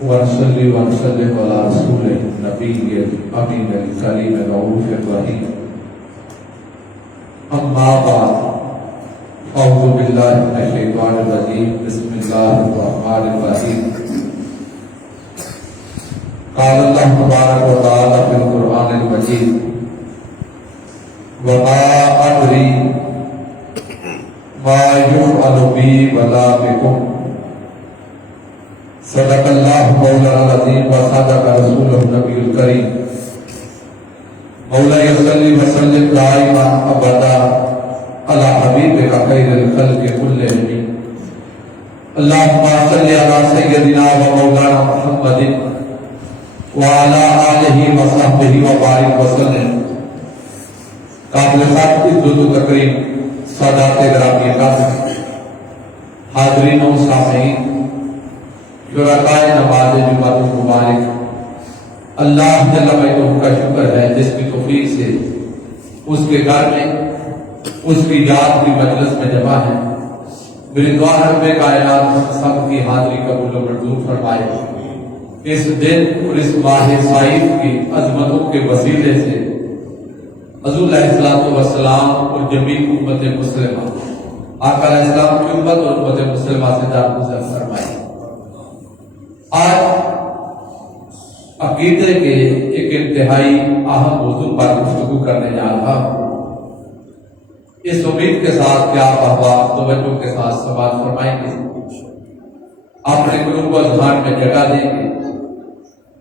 ونصلي ونسلم على رسول النبي الأمين الكريم الرؤوف الرحيم. أما بعد، أعوذ بالله من الشيطان الرجيم. بسم الله الرحمن الرحيم. قال الله تبارك وتعالى في القرآن المجيد: وما أدري ما يفعل بي ولا بكم. صدق اللہ مولانا العظیم وصدق رسوله النبی الکریم. مولا صلی وسلم دائما ابدا علی حبیبک خیر الخلق کلہم. اللہم صلی علی سیدنا و مولانا محمد وعلی آلہ وصحبہ وبارک وسلم. قابل خط عزت و تکریم سادات گرامی قدر حاضرین و سامعین، شرکائے نماز جمعہ مبارک، اللہ جل وعلا کا شکر ہے جس کی توفیق سے اس کے گھر میں اس کی یاد کی مجلس میں جمع ہے. میری دعا رب کائنات سب کی حاضری قبول و منظور فرمائے. اس دن اور اس ماہ صائف کی عظمتوں کے وسیلے سے حضور علیہ السلام اور جمیع امت مسلمہ، آقا علیہ السلام کی امت اور امت مسلمہ سے درگزر فرمائے. آج عقیدے کے ایک انتہائی اہم موضوع پر گفتگو کرنے جا رہا ہوں. اس امید کے ساتھ کہ آپ احباب توجہ کے ساتھ سماعت فرمائیں گے، اپنے قلوب و اذہان میں جگہ دیں گے،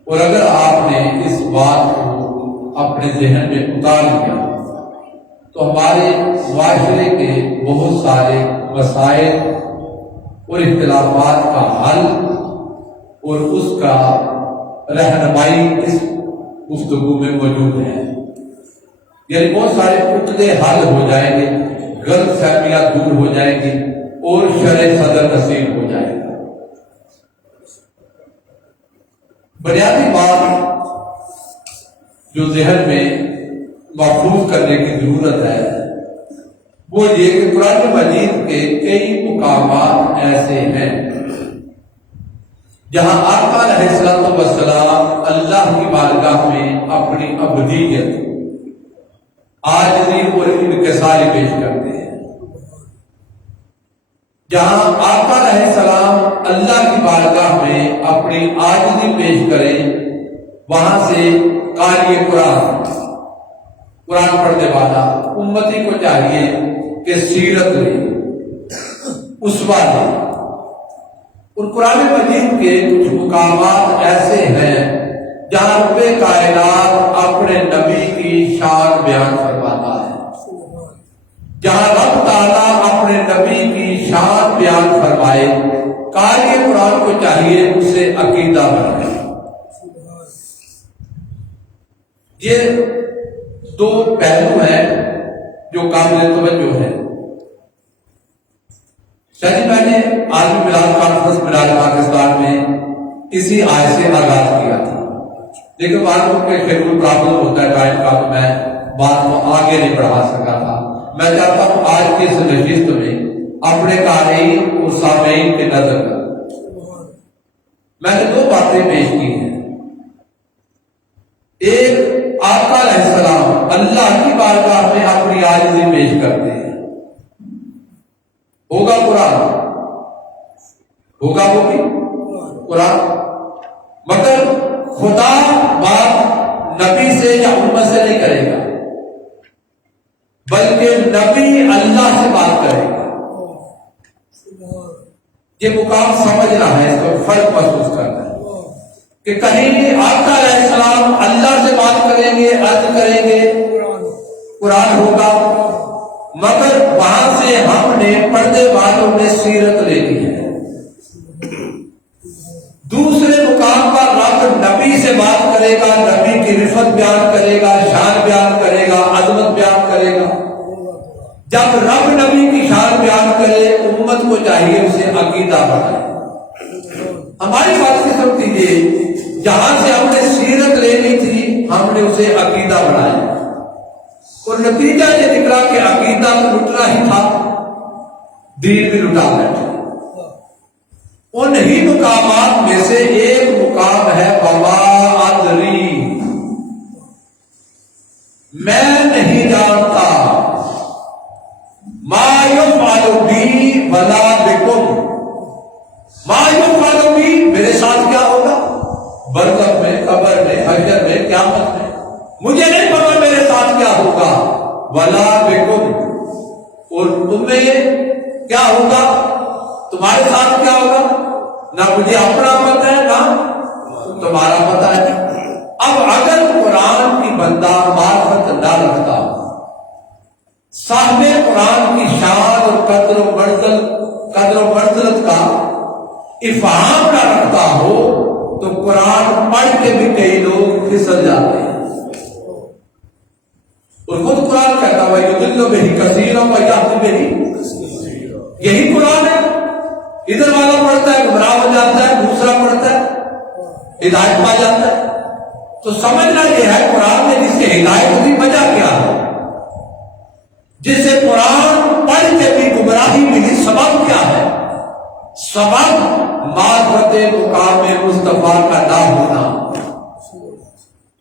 اور اگر آپ نے اس بات کو اپنے ذہن میں اتار لیا تو ہمارے معاشرے کے بہت سارے مسائل اور اختلافات کا حل اور اس کا رہنمائی اس گفتگو میں موجود ہے. یعنی بہت سارے عقدے حل ہو جائیں گے، غلط فہمیاں دور ہو جائیں گی اور شرع صدر نصیب ہو جائے گا. بنیادی بات جو ذہن میں محفوظ کرنے کی ضرورت ہے وہ یہ کہ قرآن مجید کے کئی مقامات ایسے ہیں جہاں آقا علیہ السلام اللہ کی بارگاہ میں اپنی عبدیت، عاجزی اور انکساری پیش کرتے ہیں. جہاں آقا علیہ السلام اللہ کی بارگاہ میں اپنی عاجزی پیش کریں، وہاں سے قاری قرآن پڑھنے والا امتی کو چاہیے کہ سیرت لے، اسوہ لے. اور قرآن مجید کے کچھ مقامات ایسے ہیں جہاں رب کائنات اپنے نبی کی شان بیان فرماتا ہے. جہاں رب تعالیٰ اپنے نبی کی شان بیان فرمائے، قاری قرآن کو چاہیے اسے عقیدہ بنائے. یہ دو پہلو ہیں جو قابل توجہ ہیں. شاید میں نے عالمی میلاد کانفرنس میلاد پاکستان میں اسی آیت سے آغاز کیا تھا، لیکن بعض لوگ کے شیڈول پرابلم ہوتا ہے ٹائم کا، تو میں بات کو آگے نہیں بڑھا سکا تھا. میں چاہتا ہوں آج کی اس نشست میں اپنے قارئین اور سامعین کے نظر میں نے دو باتیں پیش کی ہیں. ایک، آقا علیہ السلام اللہ کی بارگاہ میں اپنی عاجزی پیش کرتے ہیں. ہوگا قرآن، ہوگا وہ بھی قرآن، مگر خدا بات نبی سے یا امت سے نہیں کرے گا، بلکہ نبی اللہ سے بات کرے گا. یہ مقام سمجھنا ہے، اس کو فرق محسوس کرنا ہے کہ کہیں آقا علیہ السلام اللہ سے بات کریں گے، عرض کریں گے، قرآن ہوگا، مگر وہاں سے ہم نے پردے والوں نے سیرت لے لی ہے. دوسرے مقام پر رب نبی سے بات کرے گا، نبی کی رفت بیان کرے گا، شان بیان کرے گا، عظمت بیان کرے گا. جب رب نبی کی شان بیان کرے، امت کو چاہیے اسے عقیدہ بنائے. ہماری بات کی سمجھ لیجیے، جہاں سے ہم نے سیرت لینی تھی ہم نے اسے عقیدہ بنایا، اور نتیجہ یہ نکلا کہ عقیدہ تو لٹنا ہی تھا، دین بھی لٹا بیٹھے. انہی مقامات میں سے ایک ما یفعل بی، میرے ساتھ کیا ہوگا برزخ میں، قبر میں، حشر میں، قیامت میں، مجھے نہیں پتا میرے ساتھ کیا ہوگا، ولا بکم، اور تمہیں کیا ہوگا، تمہارے ساتھ کیا ہوگا، نہ مجھے اپنا پتہ ہے نہ تمہارا پتہ ہے۔ اب اگر قرآن کی بندہ معرفت نہ رکھتا، صاحب قرآن کی شان اور قدر و منزلت کا افہام نہ رکھتا ہو تو قرآن پڑھ کے بھی کئی لوگ پھسل جاتے ہیں۔ اور خود قرآن کہتا ہے وَيُضِلُّ بِهِ كَثِيرًا وَيَهْدِي بِهِ، یہی قرآن ہے۔ ادھر والا پڑھتا ہے گمراہ ہو جاتا ہے، دوسرا پڑھتا ہے ہدایت پا جاتا ہے۔ تو سمجھنا یہ ہے قرآن میں جس سے ہدایت کی وجہ کیا ہے، جس سے قرآن پڑھ کے بھی گمراہی ملی، سبب کیا ہے؟ سبب معرفت مقام مصطفیٰ کا نہ ہونا۔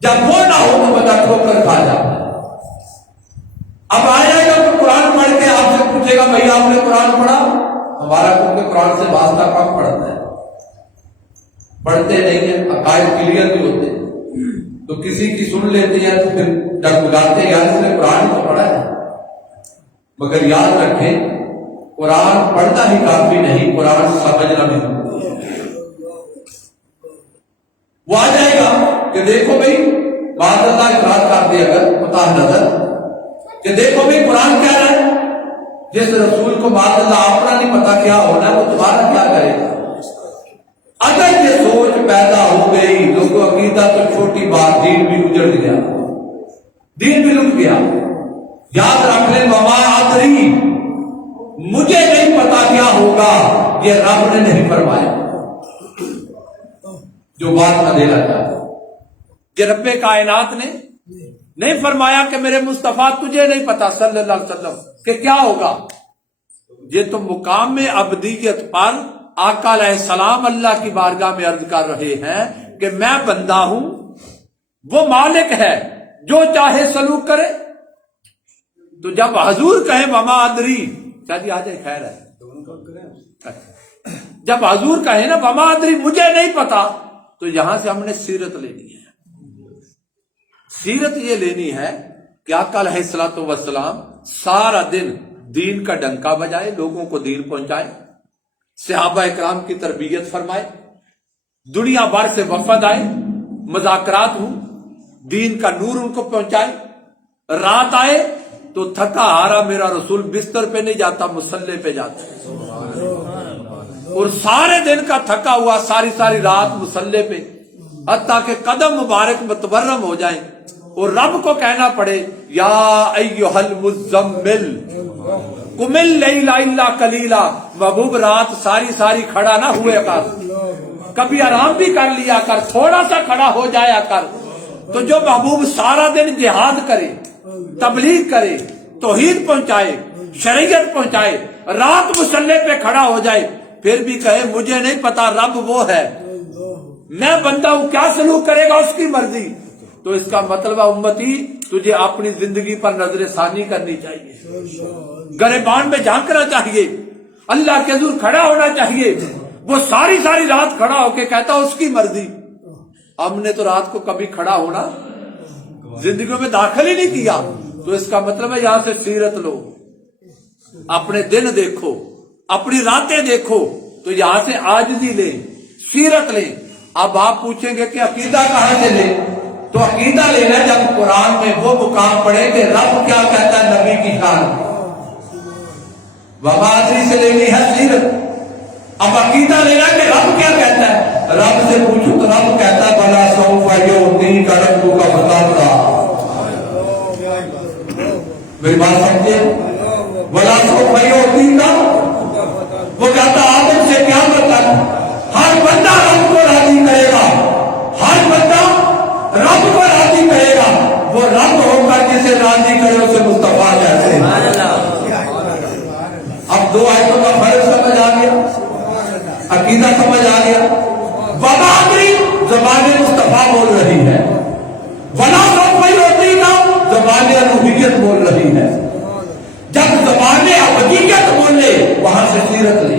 جب وہ نہ ہو تو بندہ ٹھوکر کھا جاتا ہے۔ اب آ جائے گا تو قرآن پڑھ کے آپ سے پوچھے گا بھائی آپ نے قرآن پڑھا؟ ہمارا کیونکہ قرآن سے واسطہ کم پڑھتا ہے، پڑھتے نہیں ہیں، عقائد کلیئر بھی ہوتے ہیں، تو کسی کی سن لیتے ہیں تو پھر ڈگمگاتے ہیں یار اس نے قرآن تو پڑھا ہے۔ مگر یاد رکھیں قرآن پڑھنا ہی کافی نہیں، قرآن سمجھنا بھی ضروری ہے۔ وہ آ جائے گا کہ دیکھو بھائی معاذ اللہ اقرار کر دے اگر متاح نظر کہ دیکھو بھائی قرآن کہہ رہا ہے، جس رسول کو معاذ اللہ اپنا نہیں پتا کیا ہونا ہے وہ تمہارا کیا کرے گا؟ اگر یہ سوچ پیدا ہو گئی لوگوں عقیدہ تو چھوٹی بات، دین بھی اجڑ گیا، دین بھی لٹ گیا۔ یاد رکھ لیں وما ادری، مجھے نہیں پتا کیا ہوگا، یہ رب نے نہیں فرمایا۔ جو بات میں دینا چاہتا ہوں کہ رب کائنات نے نہیں فرمایا کہ میرے مصطفیٰ تجھے نہیں پتا صلی اللہ علیہ وسلم کہ کیا ہوگا۔ یہ تو مقام میں ابدیت پر آقا علیہ السلام اللہ کی بارگاہ میں عرض کر رہے ہیں کہ میں بندہ ہوں، وہ مالک ہے، جو چاہے سلوک کرے۔ تو جب حضور کہیں وما ادری، شاید آ جائے خیر ہے، جب حضور کہیں نا وما ادری مجھے نہیں پتا، تو یہاں سے ہم نے سیرت لینی ہے۔ سیرت یہ لینی ہے کہ آقا علیہ الصلوۃ والسلام سارا دن دین کا ڈنکا بجائے، لوگوں کو دین پہنچائے، صحابہ اکرام کی تربیت فرمائے، دنیا بھر سے وفد آئے، مذاکرات ہوں، دین کا نور ان کو پہنچائے۔ رات آئے تو تھکا ہارا میرا رسول بستر پہ نہیں جاتا، مصلی پہ جاتا ہے، اور سارے دن کا تھکا ہوا ساری رات مصلی پہ، حتیٰ کہ قدم مبارک متورم ہو جائیں اور رب کو کہنا پڑے یا ایھا المزمل قم اللیل الا قلیلا، محبوب رات ساری کھڑا نہ ہوئے کر، کبھی آرام بھی کر لیا کر، تھوڑا سا کھڑا ہو جایا کر۔ تو جو محبوب سارا دن جہاد کرے، تبلیغ کرے، توحید پہنچائے، شریعت پہنچائے، رات مصلی پہ کھڑا ہو جائے، پھر بھی کہے مجھے نہیں پتا رب وہ ہے، میں بندہ ہوں، کیا سلوک کرے گا اس کی مرضی، تو اس کا مطلب امتی تجھے اپنی زندگی پر نظر ثانی کرنی چاہیے، گریبان میں جھانکنا چاہیے، اللہ کے حضور کھڑا ہونا چاہیے۔ وہ ساری رات کھڑا ہو کے کہتا اس کی مرضی۔ ہم نے تو رات کو کبھی کھڑا ہونا زندگیوں میں داخل ہی نہیں کیا، تو اس کا مطلب ہے یہاں سے سیرت لو، اپنے دن دیکھو، اپنی راتیں دیکھو، تو یہاں سے عاجزی لیں، سیرت لیں۔ اب آپ پوچھیں گے کہ عقیدہ کہاں سے لیں؟ تو عقیدہ لینا جب قرآن میں وہ مقام پڑھے کہ رب کیا کہتا ہے نبی کی شان، وبادری سے لینی ہے سیرت۔ اب عقیدہ لینا کہ رب کیا کہتا ہے، رب سے پوچھو تو رب کہتا ہے بلا سوف یعطیک ربک فترضی، میری بات سمجھے، بلا سوف یعطیک، وہ کہتا آدم سے قیامت تک ہر بندہ رب کو راضی کرے گا، ہر بندہ رب کو راضی کرے گا، وہ رب ہوگا جسے راضی کرے اسے مصطفیٰ کہتے ہیں۔ اب دو آیتوں کا فرق سمجھ آ گیا، عقیدہ سمجھ آ گیا۔ وبادری زبان مصطفیٰ بول رہی ہے، ولا سوف یعطیک زبان الوہیت بول رہی ہے۔ جب زبان ابدیت بولے وہاں سے سیرت لے،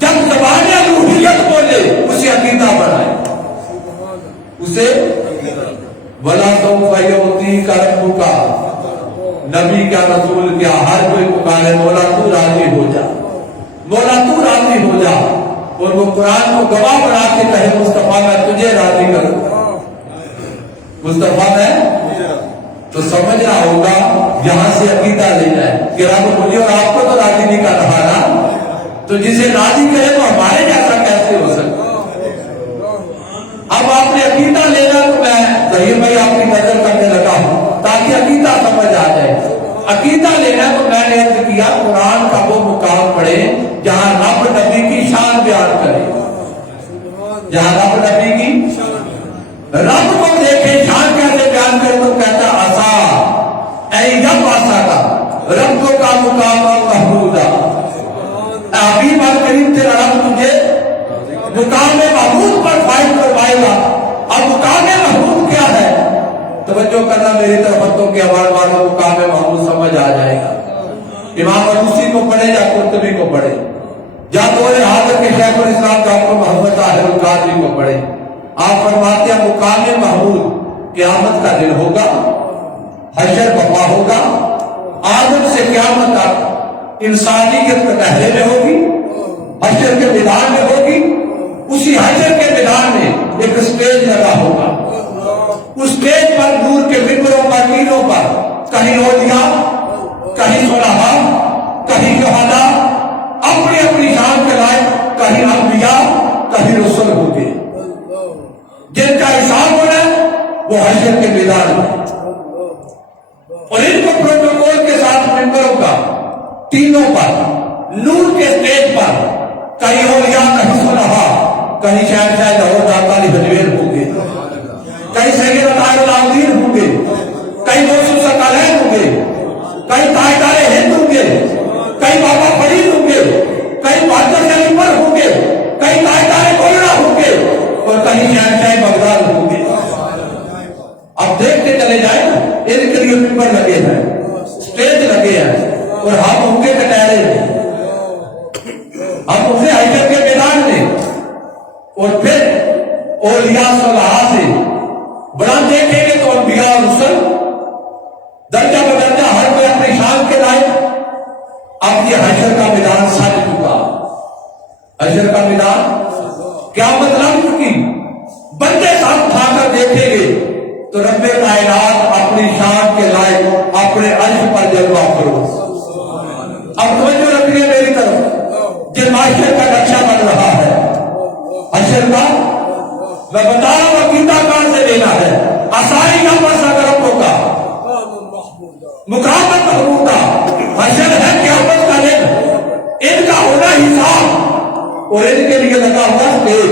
جب زبان روحیت بولے اسے عقیدہ بنائے، اسے وَلَا سَوْفَ يُعْطِيكَ رَبُّكَ، نبی کا رسول کیا ہر کوئی پکارے مولا تو راضی ہو جا، مولا تو راضی ہو جا، اور وہ قرآن کو گواہ بنا کے کہے مصطفیٰ میں تجھے راضی کروں، مصطفیٰ میں تو سمجھنا ہوگا یہاں سے عقیدہ لے جائے کہ رب مجھے اور آپ کو تو راضی نہیں کر رہا نا، تو جسے راضی کرے تو ہمارے جیسا کیسے ہو سکتا۔ اب آپ نے عقیدہ لینا تو میں ظہیر بھائی آپ کی نظر کرنے لگا ہوں تاکہ عقیدہ سمجھ آ جائے۔ عقیدہ لینا تو میں نے عرض کیا قرآن کا وہ مقام پڑھے جہاں رب نبی کی شان بیان کرے، جہاں رب نبی کی رب کو دیکھے شان کیسے بیان کرے تو کہتا عصا اے رب عصا کا ربوں کا مقام محمودہ، حبیب کریم تیرا رب تجھے مقام محمود پر فائز کروائے گا۔ اب مقام محمود کیا ہے؟ توجہ کرنا میری طرف ہاتھوں کے آواز والوں مقام محمود سمجھ آ جائے گا۔ امام ابوسی کو پڑھے یا قرطبی کو پڑھے یا دور حاضر کے شیخ الاسلام ڈاکٹر محمد طاہر القادری کو پڑھے، آپ فرماتے ہیں مقام محمود قیامت کا دن ہوگا، حشر برپا ہوگا، آدم سے قیامت تک انسانیت کا پہلے میں ہوگی، حشر کے میدان میں ہوگی، اسی حشر کے میدان میں ایک سٹیج لگا ہوگا، اس سٹیج پر نور کے ممبروں پر مینوں پر کہیں اولیاء، کہیں صلحاء، کہیں شہداء اپنی اپنی شان کے لائق، کہیں انبیاء، کہیں رسول ہوں گے، جن کا حساب ہونا ہے وہ حشر کے میدان میں، اور ان کو پروٹوکول کے ساتھ ممبروں کا تینوں پر نور کے سٹیج پر کہیں اولیاء، کہیں صلحاء، کہیں شہنشاہ لاہور داتا علی حجویر ہوں گے، کہیں سید طاہر العابدین ہوں گے، کہیں موسم ثقلین ہوں گے، کہیں تاجدار ہند ہوں گے، کہیں بابا فرید ہوں گے، کہیں بہادر شاہ عمر ہوں گے، کہیں تاجدار گولڑا ہوں گے، اور کہیں شہنشاہ بغداد ہوں گے۔ اب دیکھتے چلے جائیں نا، ان کے لیے ممبر لگے ہیں، سٹیج لگے ہیں، اور ہم ہوں گے کٹہرے میں، ہم اسے حشر کے میدان میں، اور پھر اولیاء صلحاء سے بڑا دیکھیں گے تو انبیاء اور رسل درجہ بدرجہ ہر کوئی اپنی شان کے لائق۔ اب یہ حشر کا میدان سج چکا، حشر کا میدان قیامت لگ چکی، بندے ساتھ اٹھا کر دیکھیں گے تو رب کائنات اپنی شان کے لائق اپنے عرش پر جلوہ کرو۔ اب توجہ رکھیے میری طرف، جن معاشرے کا نقشہ بن رہا ہے حشر کا، میں بتا رہا ہوں عقیدہ کہاں سے لینا ہے۔ آسائی نہ پڑ سکا ربوں کا مقام محمودہ، حشر ہے قیامت کا دن، ان کا ہونا حساب، اور ان کے لیے لگا ہوا سٹیج،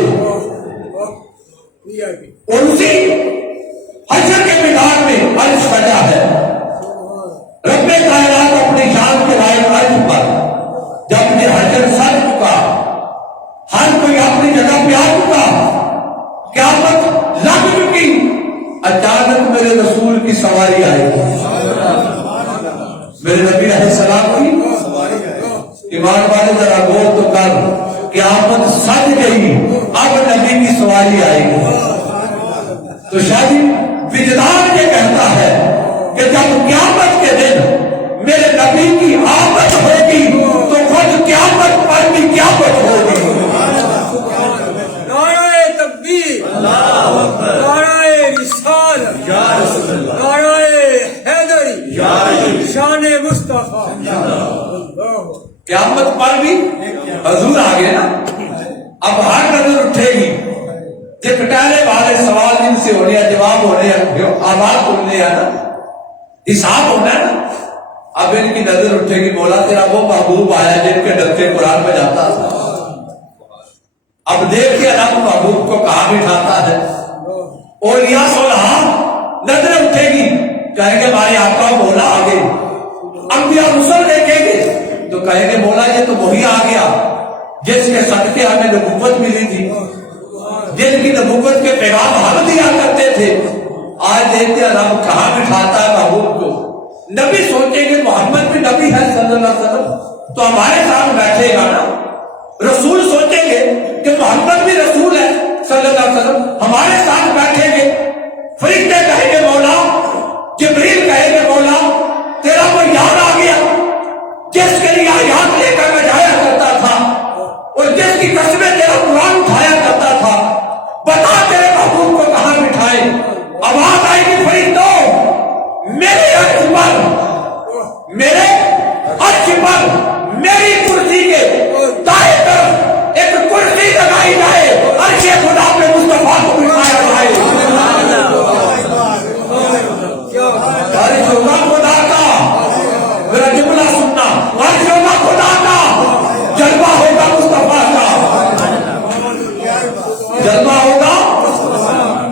اور اسی حشر کے میدان میں عرش سجا ہے، رب کائنات اپنی شان کے لائق عرش پر۔ جب یہ حشر سج چکا، ہر کوئی اپنی جگہ پہ آ چکا، قیامت لگ چکی، اچانک میرے رسول کی سواری آئی، میرے نبی علیہ السلام کی ایمان والے ذرا غور تو کر، قیامت سج گئی، اب نبی کی سواری آئی، تو شاید وجدان یہ کہتا ہے کہ جب قیامت کے دن میرے نبی کی آمد ہوگی تو خود قیامت پر بھی قیامت ہوگی۔ نعرہ تکبیر، نعرہ رسالت، نعرہ حیدری، شان مصطفیٰ، قیامت پر بھی حضور آ گئے نا۔ اب ہر نظر اٹھے گی، یہ کٹانے والے سوال ان سے ہونے ہیں، جواب ہونے ہیں، آواز ہونے ہیں نا، حساب ہونا ہے نا۔ اب ان کی نظر اٹھے گی مولا تیرا وہ محبوب آیا جن کے ڈرتے قرآن میں جاتا تھا، اب دیکھیے رب محبوب کو کہاں بٹھاتا ہے۔ اولیاء صلحاء نظر اٹھے گی، کہیں گے ہمارے آقا مولا آگے، انبیاء رسل دیکھیں گے تو کہیں گے مولا یہ تو وہی آ گیا جس کے صدقے ہمیں نبوت ملی تھی، جن کی نبوت کے پیغام ہم دیا کرتے تھے۔ آج دیکھتے ہیں رب کہاں بٹھاتا ہے محبوب کو۔ نبی سوچیں گے محمد بھی نبی ہے صلی اللہ علیہ وسلم تو ہمارے ساتھ بیٹھے گا نا، رسول اور جس کی قسمیں تیرا قرآن اٹھایا کرتا تھا، بتا تیرے محبوب کو کہاں بٹھائے؟ آواز آئی کہ فرشتوں میرے عرش پر، میرے عرش پر میری کرسی کے دائیں طرف ایک کرسی لگائی جائے، عرش خدا پہ مصطفیٰ کو بٹھایا جائے۔ عرش ہوگا خدا کا، میرا جملہ سننا، عرش ہوگا خدا کا، جلوہ ہوگا مصطفیٰ کا، جلوہ ہوگا،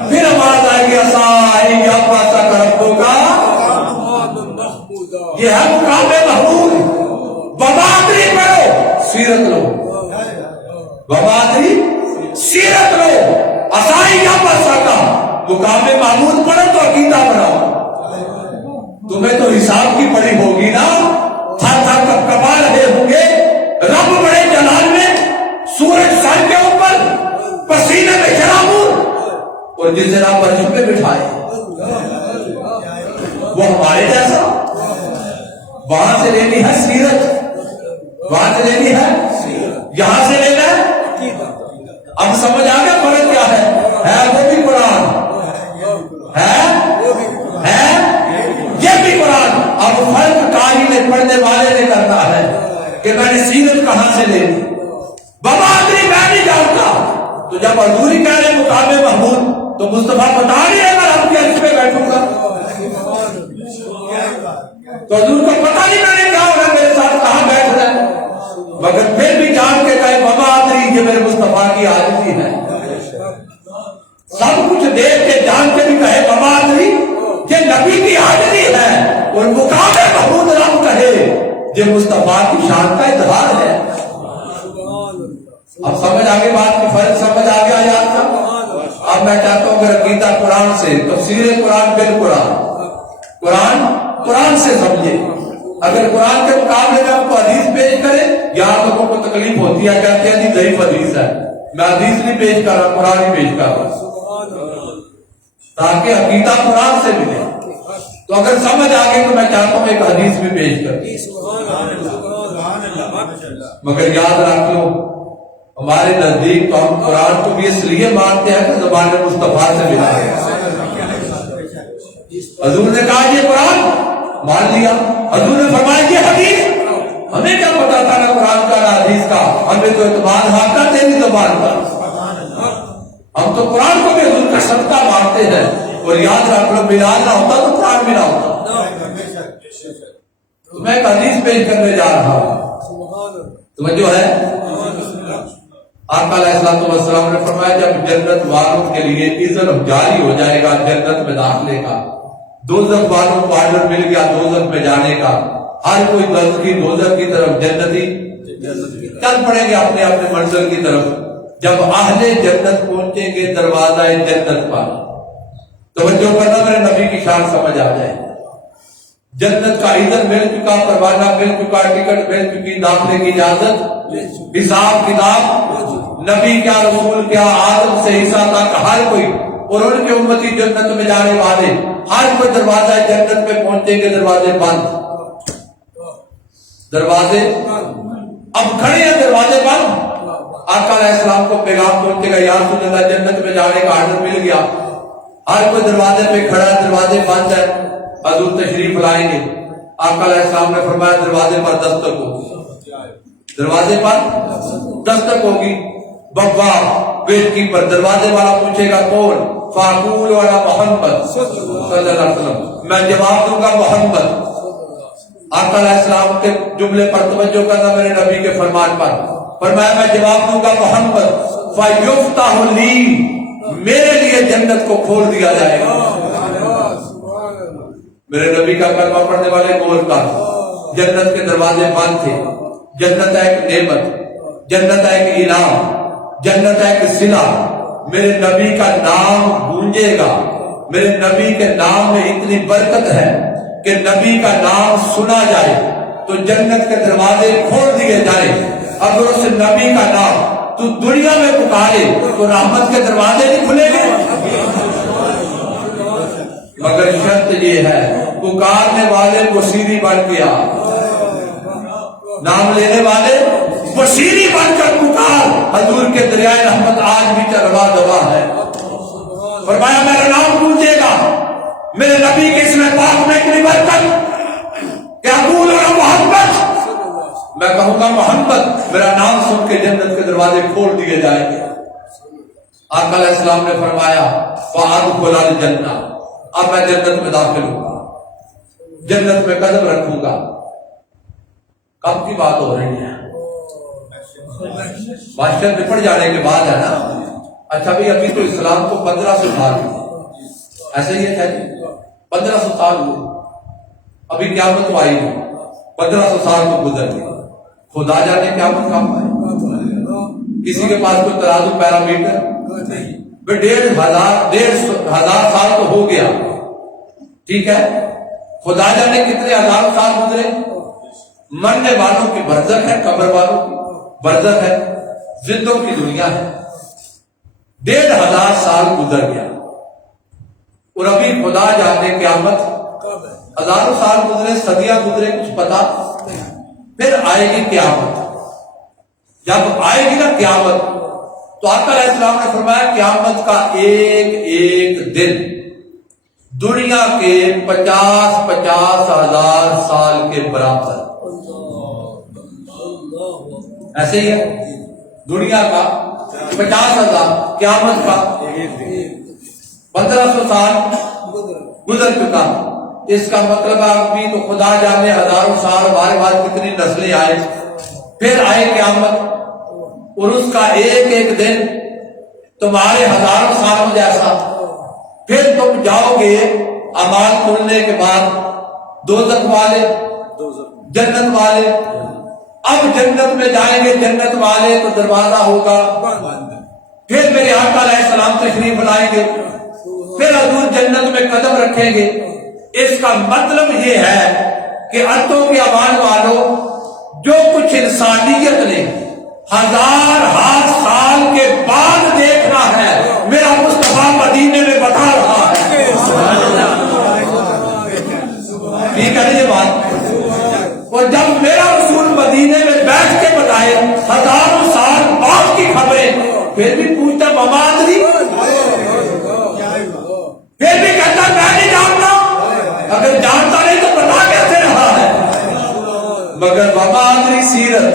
پھر آواز آئے گی اسائی یا پاسا کربوں کا، یہ ہے مقام محمود۔ ببادری پڑھو، سیرت لو، ببادری سیرت لو، اسائی یا پاسا کا مقام محمود پڑھو تو عقیدہ بڑھاؤ۔ تمہیں تو حساب کی پڑی ہوگی نا، تھر تھر کپکپا رہے ہوں گے، رب بڑے جلال میں، سورج سر کے اوپر، پسینے میں شرابور، اور جس دن آپ عرش پہ بٹھائے وہ ہمارے جیسا، وہاں سے لینی ہے سیرت، وہاں سے لینی ہے، یہاں سے لینا ہے۔ اب سمجھ آ گیا فرق کیا ہے وہ بھی قرآن ہے یہ بھی قرآن۔ اب فرق قاری نے، پڑھنے والے نے کرنا ہے کہ میں نے سیرت کہاں سے لینی، ببادری میں نہیں جانتا۔ تو جب حضوری کہہ رہے مقام محمود تو مصطفیٰ بتا رہی ہے میں آپ کے عرش پہ بیٹھوں گا، تو حضور کو پتہ نہیں میں نے کیا ہوگا، میرے ساتھ کہاں بیٹھ رہا ہے، مگر پھر بھی جان کے کہے ببادری، یہ میرے مصطفیٰ کی عاجزی ہے۔ سب کچھ دیکھ کے جان کے بھی کہے ببادری، یہ نبی کی عاجزی ہے، اور مقام محمود رب کہے یہ مصطفیٰ کی شان کا اظہار ہے۔ اب سمجھ آگے بات کی فرق سمجھ آ گیا آیات کا۔ اب میں چاہتا ہوں کہ عقیدہ قرآن سے، تفسیر قرآن بالقرآن، قرآن قرآن سے سمجھے۔ اگر قرآن کے مقابلے میں آپ کو حدیث پیش کرے، یہاں لوگوں کو تکلیف ہوتی ہے، کہتے ہیں جی ضعیف حدیث ہے، میں حدیث نہیں پیش کر رہا، قرآن ہی پیش کر رہا، تاکہ عقیدہ قرآن سے ملے۔ تو اگر سمجھ آ گئی تو میں چاہتا ہوں ایک حدیث بھی پیش کر، مگر یاد رکھ لو ہمارے نزدیک تو ہم قرآن کو بھی اس لیے مانتے ہیں کہ زبان مصطفیٰ سے ملا ہے۔ حضور نے کہا یہ قرآن، مان لیا۔ حضور نے فرمایا یہ حدیث، ہمیں کیا پتا تھا نہ قرآن کا نہ حدیث کا، ہمیں تو اعتماد آتا تیری زبان کا، ہم تو قرآن کو بھی حضور کا صدقہ مانتے ہیں۔ اور یاد رکھ لو ملال نہ ہوتا تو قرآن بھی نہ ہوتا۔ تو میں ایک حدیث پیش کرنے جا رہا ہوں، توجہ ہے۔ آقا علیہ السلام نے فرمایا جب جنت والوں کے لیے اذن جاری ہو جائے گا جنت میں داخلے کا، دوزخ والوں کو آرڈر مل گیا دوزخ میں جانے کا، ہر کوئی دوزخ کی طرف، جنتی چل پڑیں گے اپنے اپنے منزل کی طرف۔ جب اہل جنت پہنچیں گے دروازہ جنت پر، توجہ کرنا میرے نبی کی شان سمجھ آ جائے۔ جنت کا اذن مل چکا، پروانہ مل چکا، ٹکٹ مل چکی، داخلے کی اجازت، حساب کتاب، نبی کیا رسول کیا، آدم سے عیسیٰ تک ہر کوئی، اور ان کے امتی جنت میں جانے والے ہر کوئی دروازہ جنت میں پہنچیں گے، دروازے بند، دروازے اب کھڑے ہیں، دروازے بند۔ آقا علیہ السلام کو پیغام پہنچے گا یا رسول اللہ جنت میں جانے کا آرڈر مل گیا، ہر کوئی دروازے پہ کھڑا ہے، دروازے بند ہے، حضور تشریف لائیں گے۔ آقا علیہ السلام نے فرمایا دروازے پر دستک ہوگی، دروازے پر دستک ہوگی، بواب گیٹ کیپر دروازے والا پوچھے گا کون؟ فاقول والا محمد صلی اللہ علیہ وسلم، میں جواب دوں گا محمد۔ آقا علیہ السلام کے جملے پر توجہ کرنا میرے نبی کے فرمان پر، فرمایا میں جواب دوں گا محمد، فَيُفْتَحُ لِي، میرے لیے جنت کو کھول دیا جائے گا۔ میرے نبی کا کلمہ پڑھنے والے غور کر، جنت کے دروازے بند تھے، جنت ہے ایک نعمت، جنت ہے ایک انعام، جنت ہے ایک صلہ، میرے نبی کا نام گونجے گا، میرے نبی کے نام میں اتنی برکت ہے کہ نبی کا نام سنا جائے تو جنت کے دروازے کھول دیے جائیں۔ اگر اس نبی کا نام تو دنیا میں پکارے تو رحمت کے دروازے نہیں کھلیں گے، مگر شرط یہ ہے پکارنے والے وسیلی بن گیا، نام لینے والے وسیلی بن کر پکار، کے دریائے رحمت آج بھی چلوا دوا ہے. فرمایا میرا نام پوچھے گا میرے نبی کے اسم پاک میں اتنی برکت کہ اقول اور محمد، میں کہوں گا محمد، میرا نام سن کے جنت کے دروازے کھول دیے جائیں گے. آقا علیہ السلام نے فرمایا فَأَدْخُلَ الْجَنَّةَ، اب میں جنت میں داخل ہوں گا، جنت میں قدم رکھوں گا. کب کی بات ہو رہی ہے؟ بادشاہ نپٹ جانے کے بعد ہے نا. اچھا بھی ابھی تو اسلام کو 1500 سال ہوئے، ایسے ہی ہے 1500 سال ہوئے، ابھی قیامت تو آئی نہیں، 1500 سال تو گزر گئے. خدا جانے قیامت کب آئے. کسی کے پاس کوئی ترازو پیرامیٹر 1,500 سال تو ہو گیا، ٹھیک ہے. خدا جانے کتنے ہزار سال گزرے. مرنے والوں کی برزخ ہے، قبر والوں کی برزخ ہے، زندوں کی دنیا ہے. 1,500 سال گزر گیا اور ابھی خدا جانے قیامت ہزاروں سال گزرے، صدیاں گزرے، کچھ پتا. پھر آئے گی قیامت. جب آئے گی نا قیامت تو آقا علیہ السلام نے فرمایا قیامت کا ایک ایک دن دنیا کے 50,000 سال کے برابر. ایسے ہی ہے. دنیا کا 50,000، قیامت کا 1500 سال گزر چکا. اس کا مطلب ابھی تو خدا جانے ہزاروں سال ہمارے بعد کتنی نسلیں آئے. پھر آئے قیامت اور اس کا ایک ایک دن تمہارے ہزاروں سالوں جیسا. پھر تم جاؤ گے اعمال کھلنے کے بعد، دوزخ والے جنت والے. اب جنت میں جائیں گے جنت والے تو دروازہ ہوگا. پھر میرے آقا علیہ السلام تشریف لائیں گے، پھر حضور جنت میں قدم رکھیں گے. اس کا مطلب یہ ہے کہ انتوں کے اعمال والوں، جو کچھ انسانیت نے 1000 سال کے بعد دیکھنا ہے، میرا مصطفیٰ مدینے میں بتا رہا ہے. ٹھیک ہے یہ بات. اور جب میرا رسول مدینے میں بیٹھ کے بتائے 1000 سال بعد کی خبریں، پھر بھی پوچھتا مما ادری، پھر بھی کہتا میں نہیں جانتا. اگر جانتا نہیں تو بتا کیسے رہا ہے. مگر مما ادری سیرت،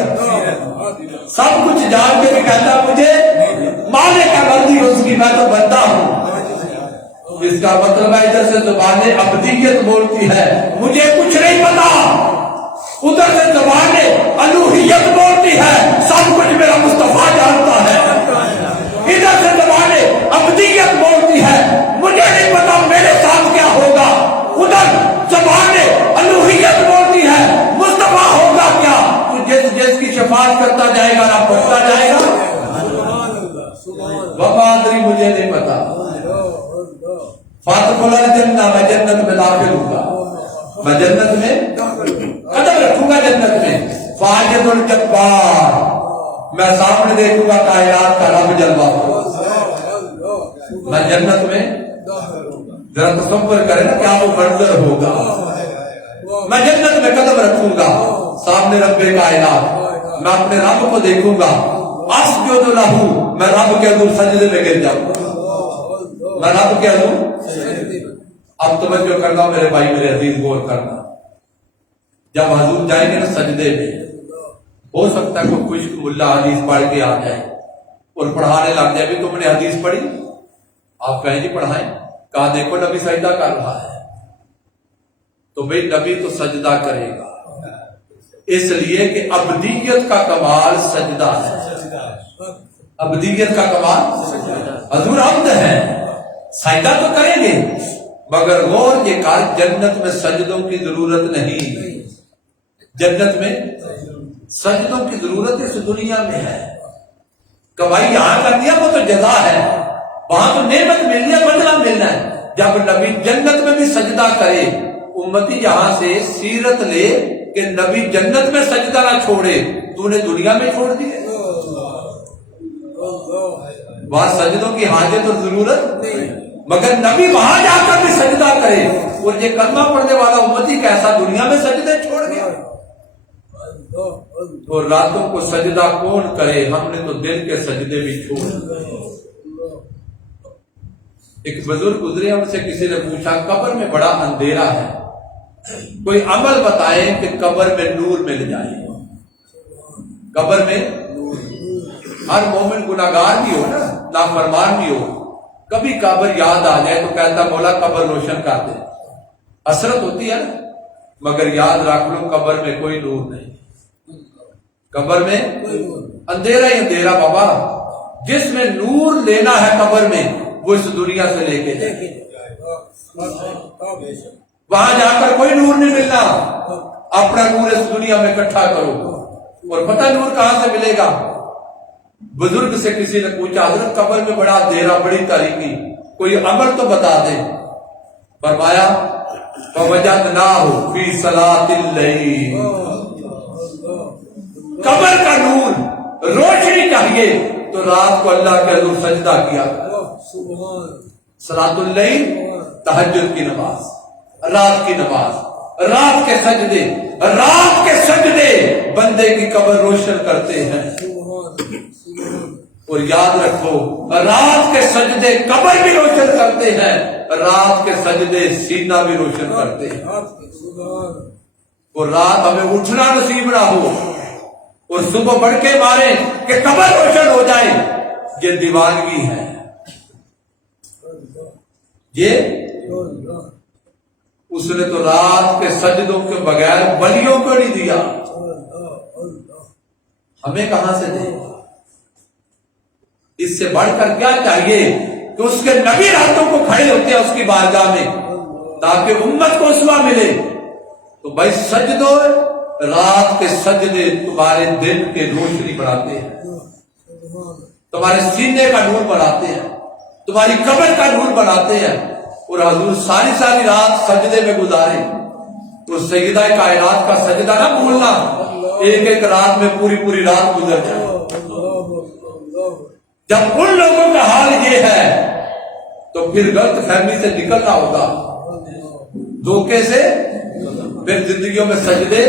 سب کچھ جان کے بھی کہتا مجھے مالک کا مرضی اس کی، میں تو بندہ ہوں. اس کا مطلب ہے ادھر سے زبان ابدیت بولتی ہے مجھے کچھ نہیں پتا، ادھر سے زبان الوہیت بولتی ہے سب کچھ میرا مصطفیٰ جانتا ہے. ادھر سے زبان ابدیت بولتی ہے مجھے نہیں پتا میرے ساتھ کیا ہوگا. ادھر زبان الوہیت بولتی ہے مصطفیٰ ہوگا کیا. تو جس کی شفاعت کرتا جائے گا نہ پڑھتا جائے گا. وفادری مجھے نہیں پتا. فاتح الجنہ، میں جنت میں داخل ہوں گا، میں جنت میں قدم رکھوں گا. جنت میں فاجد الجبار، میں سامنے دیکھوں گا کائنات کا رب جلوہ. میں جنت میں ذرا تصور کریں نا کیا وہ منظر ہوگا. میں جنت میں قدم رکھوں گا، سامنے رب کائنات، میں اپنے رب کو دیکھوں گا. اسجد لہو، میں رب کے حضور سجدے میں گر جاؤں گا. میں رب کے حضور. اب توجہ کرنا میرے بھائی میرے عزیز، غور کرنا. جب حضور جائیں گے نا سجدے میں، ہو سکتا ہے کوئی خشک ملا حدیث پڑھ کے آ جائے اور پڑھانے لگ جائے بھی تم نے حدیث پڑھی. آپ کہیں جی پڑھائیں. کہا دیکھو نبی سجدہ کر رہا ہے. تو بھئی نبی تو سجدہ کرے گا، اس لیے کہ ابدیت کا کمال سجدہ ہے. ابدیت کا کمال، حضور عبد ہے، سجدہ تو کریں گے مگر غور یہ کار جنت میں سجدوں کی ضرورت نہیں. جنت میں سجدوں کی ضرورت اس دنیا میں ہے. کمائی یہاں کر دیا وہ تو جزا ہے، وہاں تو نعمت ملنی ہے، بدلہ ملنا ہے. جب نبی جنت میں بھی سجدہ کرے، امتی یہاں سے سیرت لے کہ نبی جنت میں سجدہ نہ چھوڑے، تو نے دنیا میں چھوڑ دیے. وہاں سجدوں کی حاجت اور ضرورت نہیں، مگر نبی وہاں جا کر بھی سجدہ کرے. اور یہ کلمہ پڑھنے والا امتی کیسا دنیا میں سجدے چھوڑ گیا. اور راتوں کو سجدہ کون کرے، ہم نے تو دن کے سجدے بھی چھوڑ دیے۔ ایک بزرگ گزرے، ان سے کسی نے پوچھا قبر میں بڑا اندھیرا ہے، کوئی عمل بتائیں کہ قبر میں نور مل جائے۔ قبر میں ہر مومن گناہگار بھی ہو نا، نافرمان بھی ہو، کبھی قبر یاد آ جائے تو کہتا مولا قبر روشن کر دے، حسرت ہوتی ہے نا، مگر یاد رکھ لو قبر میں کوئی نور نہیں، قبر میں اندھیرا ہی اندھیرا بابا۔ جس میں نور لینا ہے قبر میں وہ اس دنیا سے لے کے جائے، وہاں جا کر کوئی نور نہیں ملنا، اپنا نور اس دنیا میں اکٹھا کرو۔ اور پتہ نور کہاں سے ملے گا؟ بزرگ سے کسی نے پوچھا حضرت قبر میں بڑا اندھیرا، بڑی تاریکی، کوئی عمل تو بتا دیں۔ فرمایا فوجدناہ فی صلاۃ اللیل، قبر کا نور روشنی چاہیے تو رات کو اللہ کے حضور سجدہ کیا، صلاۃ اللیل تہجد کی نماز، رات کی نماز، رات کے سجدے، رات کے سجدے بندے کی قبر روشن کرتے ہیں۔ اور یاد رکھو رات کے سجدے قبر بھی روشن کرتے ہیں، رات کے سجدے سینہ بھی روشن کرتے ہیں۔ اور رات ہمیں اٹھنا نصیب نہ ہو اور صبح بڑھ کے مارے کہ قبر روشن ہو جائے، یہ دیوانگی ہے۔ یہ اس نے تو رات کے سجدوں کے بغیر ولیوں کو نہیں دیا، ہمیں کہاں سے دے؟ اس سے بڑھ کر کیا چاہیے کہ اس کے نبی راتوں کو کھڑے ہوتے ہیں اس کی بارگاہ میں تاکہ امت کو اسوہ ملے۔ تو بھائی سجدوں، رات کے سجدے تمہارے دل کے روشنی بڑھاتے ہیں، تمہارے سینے کا نور بڑھاتے ہیں، تمہاری قبر کا نور بڑھاتے ہیں۔ اور حضور ساری ساری رات سجدے میں گزارے، اور سیدہ کائنات کا سجدہ نہ بھولنا، ایک ایک رات میں پوری پوری رات گزر جائے۔ جب ان لوگوں کا حال یہ ہے تو پھر غلط فہمی سے نکلنا ہوگا، دھوکے سے، پھر زندگیوں میں سجدے۔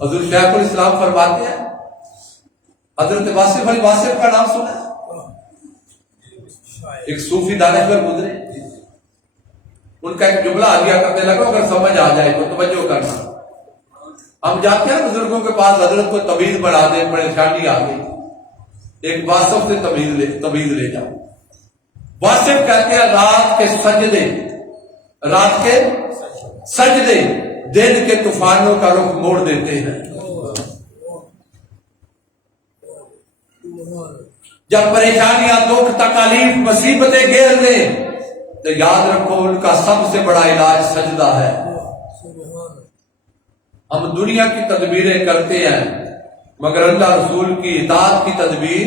حضور شیخ الاسلام فرماتے ہیں، حضرت واصف علی واصف کا نام سنا ہے؟ ایک صوفی دانشور گزرے، ان کا ایک جملہ آ گیا کرنے لگا، اگر سمجھ آ جائے تو توجہ کرنا۔ ہم جاتے ہیں بزرگوں کے پاس، حضرت کو طویل بنا دے، پریشانی آ گئی، ایک واصف سے طویل لے جاؤ۔ واصف کہتے ہیں رات کے سجدے، رات کے سجدے دن کے طوفانوں کا رخ موڑ دیتے ہیں۔ جب پریشانیاں، دکھ، تکالیف، مصیبتیں گھیر لیں تو یاد رکھو ان کا سب سے بڑا علاج سجدہ ہے۔ ہم دنیا کی تدبیریں کرتے ہیں مگر اللہ رسول کی اطاعت کی تدبیر۔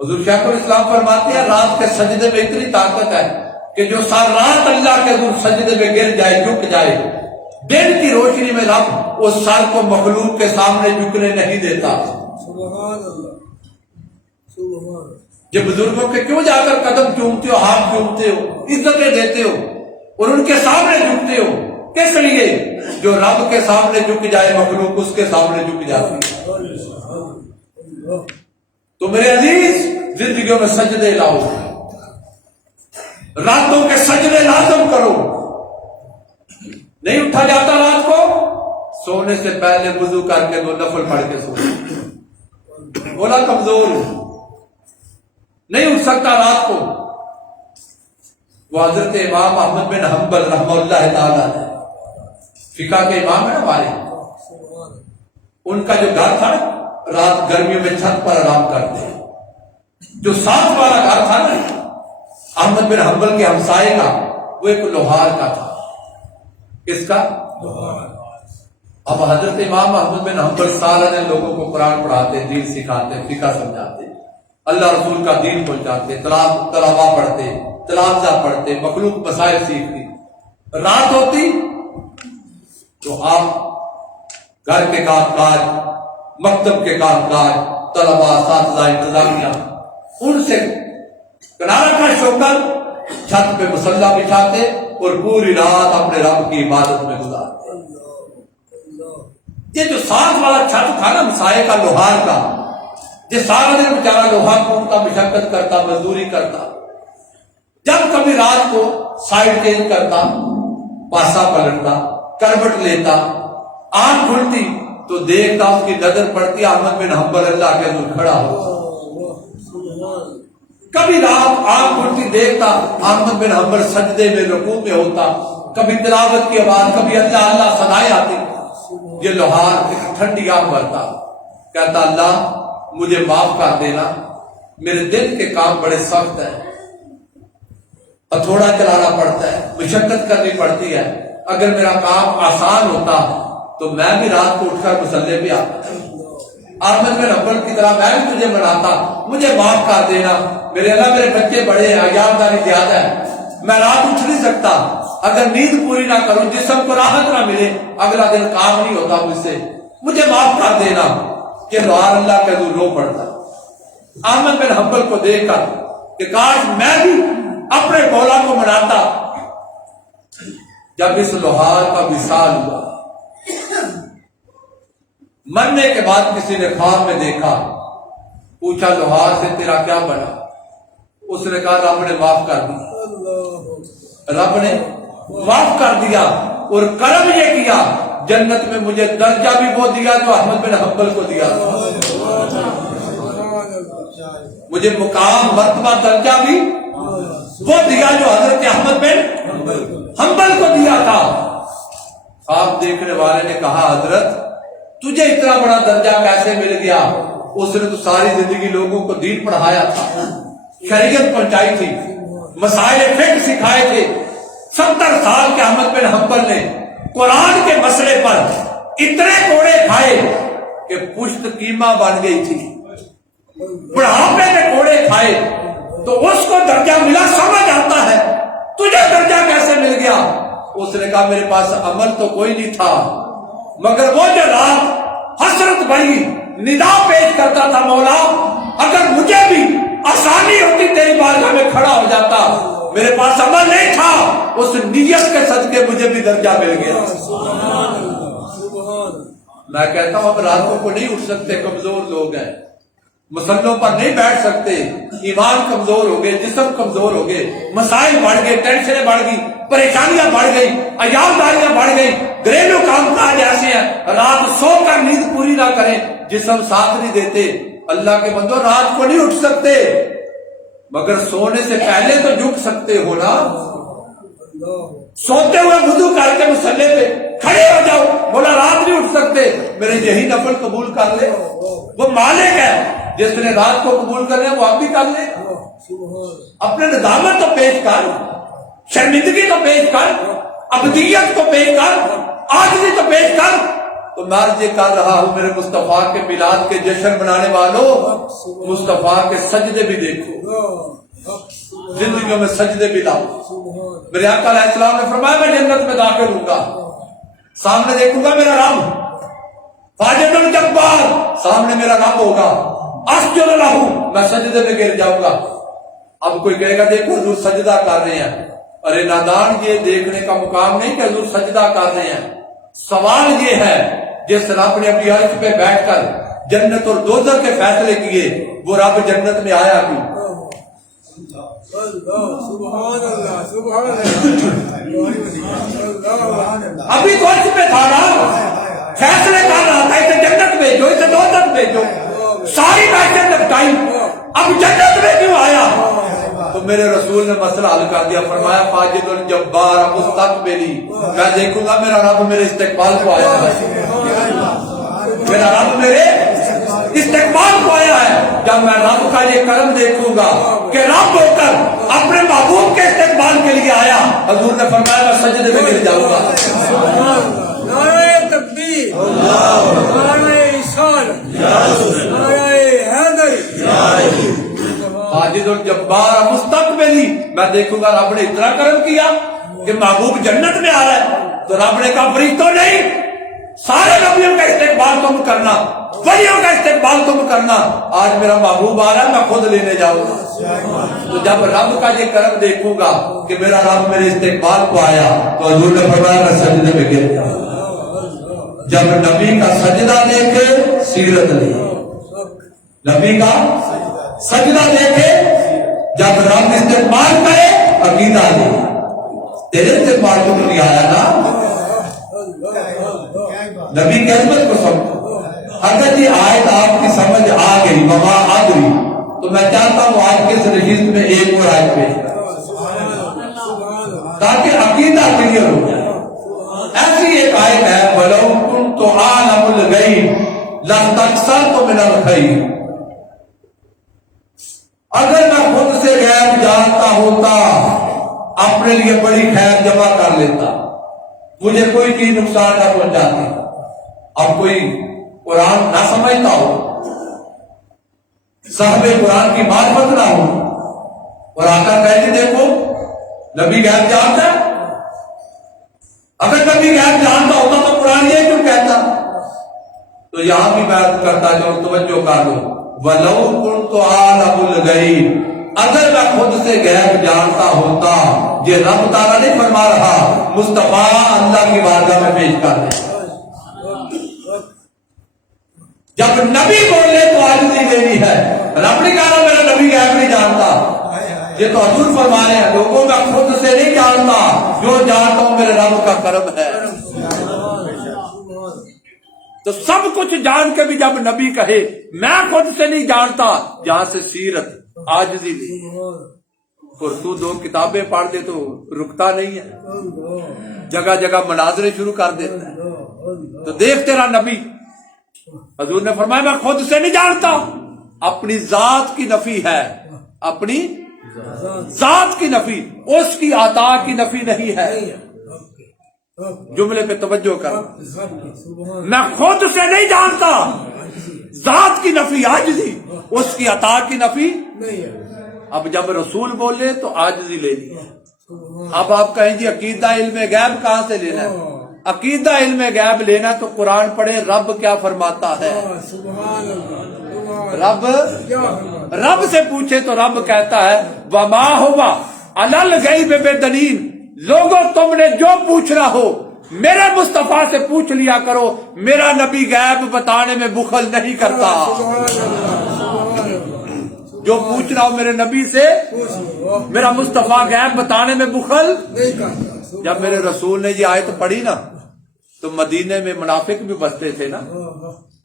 حضور شیخ الاسلام فرماتے ہیں رات کے سجدے میں اتنی طاقت ہے کہ جو ساری رات اللہ کے حضور سجدے میں گر جائے، جھک جائے، دن کی روشنی میں رب اس سر کو مخلوق کے سامنے جھکنے نہیں دیتا۔ جب بزرگوں کے کیوں جا کر قدم چومتے ہو، ہاتھ چومتے ہو، عزتیں دیتے ہو اور ان کے سامنے جھکتے ہو؟ کس لیے؟ جو رب کے سامنے جھک جائے مخلوق اس کے سامنے جھک جاتی ہے۔ تو میرے عزیز زندگیوں میں سجدے لاؤ، راتوں کے سجدے لازم کرو۔ نہیں اٹھا جاتا رات کو، سونے سے پہلے وضو کر کے 2 نفل پڑھ کے سو، بولا کمزور نہیں اٹھ سکتا رات کو۔ وہ حضرت امام احمد بن حنبل رحمہ اللہ تعالیٰ ہے، فقہ کے امام ہے نا ہمارے، ان کا جو گھر تھا نا، رات گرمیوں میں چھت پر آرام کرتے، جو ساتھ والا گھر تھا نا احمد بن حنبل کے ہمسائے کا، وہ ایک لوہار کا تھا۔ کس کا؟ اب حضرت امام احمد بن حنبل سالانہ لوگوں کو قرآن پڑھاتے، دین سکھاتے، فقہ سمجھاتے، اللہ رسول کا دین پہنچاتے، تلاوہ پڑھتے، تلافظہ پڑھتے، مخلوق مسائل سیکھتی۔ رات ہوتی تو آپ گھر کے کام کاج، مکتب کے کام کاج، طلبہ، اساتذہ، انتظامیہ، ان سے کنارہ کش ہو کر چھت پہ مصلی بچھاتے اور پوری رات اپنے رب کی عبادت میں گزارتے۔ یہ جو ساتھ والا چھت تھا نا مسائے کا لوہار کا، یہ سارا دن بیچارہ لوہا کوٹتا، مشقت کرتا، مزدوری کرتا، جب کبھی رات کو سائڈ چینج کرتا، پاسا پلٹتا، کروٹ لیتا، آنکھ کھلتی تو دیکھتا اس کی نظر پڑتی احمد بن حنبل اللہ کے حضور کھڑا ہو۔ کبھی رات آنکھ کھلتی دیکھتا احمد بن حنبل سجدے میں رکوع میں ہوتا، کبھی تلاوت کی آواز، کبھی اللہ اللہ صدائیں آتی۔ یہ لوہار ایک ٹھنڈی آنکھ بھرتا، کہتا اللہ مجھے معاف کر دینا، میرے دل کے کام بڑے سخت ہیں، ہتھوڑا چلانا پڑتا ہے، مشقت کرنی پڑتی ہے، اگر میرا کام آسان ہوتا تو میں بھی رات کو اٹھ کر مصلے پہ آتا، احمد بن حنبل کی طرح میں بھی تجھے مناتا، مجھے معاف کر دینا، میرے اللہ میرے بچے بڑے ہیں، ایام داری زیادہ ہے، میں رات اٹھ نہیں سکتا، اگر نیند پوری نہ کروں، جسم کو راحت نہ ملے، اگلا دن کام نہیں ہوتا مجھ سے، مجھے معاف کر دینا۔ کہ لوہار اللہ کے حضور رو پڑتا، احمد بن حنبل کو دیکھ کر کہ کاش میں بھی اپنے مولا کو مناتا۔ جب اس لوہار کا وصال ہوا، مرنے کے بعد کسی نے خواب میں دیکھا، پوچھا لوہار سے تیرا کیا بنا؟ اس نے کہا رب نے معاف کر دیا، رب نے معاف کر دیا، اور کرم یہ کیا جنت میں مجھے درجہ بھی وہ دیا جو احمد بن حنبل کو دیا، مجھے مقام مرتبہ درجہ بھی وہ دیا جو حضرت احمد بن حنبل کو دیا تھا۔ خواب دیکھنے والے نے کہا حضرت تجھے اتنا بڑا درجہ کیسے مل گیا؟ اس نے تو ساری زندگی لوگوں کو دین پڑھایا تھا، شریعت پہنچائی تھی، مسائل فقہ سکھائے تھے، 70 سال کے احمد بن حنبل نے قرآن کے مسئلے پر اتنے کوڑے کھائے کہ پشت قیمہ بن گئی تھی، بڑھاپے میں کوڑے کھائے، تو اس کو درجہ ملا، سمجھ آتا ہے، تجھے درجہ کیسے مل گیا؟ اس نے کہا میرے پاس عمل تو کوئی نہیں تھا، مگر وہ جو رات حسرت بھری ندا پیش کرتا تھا مولا اگر مجھے بھی آسانی ہوتی تیری بارگاہ میں کھڑا ہو جاتا، میرے پاس عمل نہیں تھا، اس نیت کے صدقے مجھے بھی درجہ مل گیا۔ میں کہتا ہوں ہم راتوں کو نہیں اٹھ سکتے، کمزور لوگ ہیں، مسلوں پر نہیں بیٹھ سکتے، ایمان کمزور ہو گئے، جسم کمزور ہو گئے، مسائل بڑھ گئے، ٹینشنیں بڑھ گئی، پریشانیاں بڑھ گئی، ایام داریاں بڑھ گئی، گھریلو کام کاج ایسے ہیں، رات سو کر نیند پوری نہ کریں، جسم ساتھ نہیں دیتے۔ اللہ کے بندو رات کو نہیں اٹھ سکتے، مگر سونے سے پہلے تو جھک سکتے ہو نا، سوتے ہوئے وضو کر کے مصلے پہ کھڑے ہو جاؤ، بولا رات نہیں اٹھ سکتے، میرے یہی نفل قبول کر لے، وہ مالک ہے جس نے رات کو قبول کر لیا وہ آپ بھی کر لے۔ اپنے ندامت تو پیش کر، شرمندگی تو پیش کر، ابدیت کو پیش کر، عاجزی تو پیش کر۔ تو میں عرض کر رہا ہوں میرے مصطفیٰ کے میلاد کے جشن منانے والوں، مصطفیٰ کے سجدے بھی دیکھو، زندگیوں میں سجدے بھی لاؤ۔ میرے آقا علیہ السلام نے فرمایا میں جنت میں داخل ہوں گا، سامنے دیکھوں گا میرا رب، واجد الجبار، سامنے میرا رب ہوگا، اسجد لہو، میں سجدے میں گر جاؤں گا۔ اب کوئی کہے گا دیکھو حضور سجدہ کر رہے ہیں، ارے نادان یہ دیکھنے کا مقام نہیں کہ حضور سجدہ کر رہے ہیں، سوال یہ ہے جس رب نے اپنی عرش پہ بیٹھ کر جنت اور دوزخ کے فیصلے کیے وہ رب جنت میں آیا کیوں؟ ابھی تو عرش پہ تھا نا، فیصلے کر رہا تھا اسے جنت بھیجو، اسے دوزخ بھیجو، ساری باتیں نپٹائی، اب جنت میں کیوں آیا؟ تو میرے رسول نے مسئلہ حل کر دیا، فرمایا فاجد الجبار مستقبلی، میں دیکھوں گا میرا رب میرے استقبال کو آیا ہے، میرا رب میرے استقبال کو آیا ہے۔ جب میں رب کا یہ کرم دیکھوں گا کہ رب ہو کر اپنے محبوب کے استقبال کے لیے آیا، حضور نے فرمایا میں سجدے میں گر جاؤں گا۔ نعرہ تکبیر، نعرہ رسالت، نعرہ حیدر، واجد الجبار مستقبلی، میں دیکھوں گا رب نے اتنا کرم کیا کہ محبوب جنت میں آ رہا ہے، تو رب نے کہا فرشتوں نہیں، سارے نبیوں کا استقبال تم کرنا، ولیوں کا استقبال تم کرنا، آج میرا محبوب آ رہا ہے میں خود لینے جاؤں گا۔ تو جب رب کا یہ کرم دیکھوں گا کہ میرا رب میرے استقبال کو آیا، تو حضور نے فرمایا میں سجدے میں گر جاؤں۔ جب نبی کا سجدہ دیکھے سیرت لی، نبی کا سجدہ دیکھے، جب رب استقبال کرے عقیدہ لی۔ تیرے استقبال کو نہیں آیا نا، نبی کی عظمت کو سمجھو۔ اگر یہ آیت آپ کی سمجھ آ گئی وما ادری، تو میں چاہتا ہوں آج کے اس نشست میں ایک اور آیت پیش کریں تاکہ عقیدہ کلیئر ہو جائے۔ ایسی ایک آیت ہے وَلَوْ كُنْتُ عَالَمُ الْغَيْبِ لَاسْتَكْثَرْتُ مِنَ الْخَيْرِ، اگر میں خود سے غیب جانتا ہوتا اپنے لیے بڑی خیر جمع کر لیتا، مجھے کوئی چیز نقصان نہ پہنچاتی۔ اب کوئی قرآن نہ سمجھتا ہو، صاحب قرآن کی معرفت نہ ہو، اور آقا کہتے دیکھو نبی غیب جانتا ہے، اگر نبی غیب جانتا ہوتا تو قرآن یہ کیوں کہتا؟ تو یہاں بھی میں عرض کرتا جو توجہ کر لو، وَلَوْ كُنْتُ عَالَمُ الْغَيْبِ، اگر میں خود سے غیب جانتا ہوتا، یہ رب تعالیٰ نہیں فرما رہا، مصطفیٰ اللہ کی بارگاہ میں پیش کر دیں۔ جب نبی بولے تو عاجزی لینی ہے، رب نے کہا میرا نبی غیب نہیں جانتا، یہ تو حضور فرما رہے ہیں لوگوں میں خود سے نہیں جانتا، جو جانتا ہوں میرے رب کا کرم ہے۔ تو سب کچھ جان کے بھی جب نبی کہے میں خود سے نہیں جانتا، جہاں سے سیرت عاجزی لی۔ اور تو دو کتابیں پڑھ دے تو رکتا نہیں ہے، جگہ جگہ مناظرے شروع کر دیتا ہے۔ تو دیکھ تیرا نبی، حضور نے فرمایا میں خود سے نہیں جانتا، اپنی ذات کی نفی ہے، اپنی ذات کی نفی، اس کی عطا کی نفی نہیں ہے۔ جملے پہ توجہ کر، میں خود سے نہیں جانتا، ذات کی نفی عاجزی، اس کی عطا کی نفی۔ اب جب رسول بولے تو عاجزی لینی ہے۔ اب آپ کہیں جی عقیدہ علم غیب کہاں سے لینا ہے؟ عقیدہ علم غیب لینا تو قرآن پڑھے رب کیا فرماتا ہے، رب سے پوچھے تو رب کہتا ہے وما ہوا علی الغیب بدلیل، لوگوں تم نے جو پوچھنا ہو میرے مصطفیٰ سے پوچھ لیا کرو، میرا نبی غیب بتانے میں بخل نہیں کرتا۔ جو پوچھنا ہو میرے نبی سے، میرا مصطفیٰ غیب بتانے میں بخل نہیں کرتا۔ جب میرے رسول نے یہ آیت پڑھی نا تو مدینے میں منافق بھی بستے تھے نا،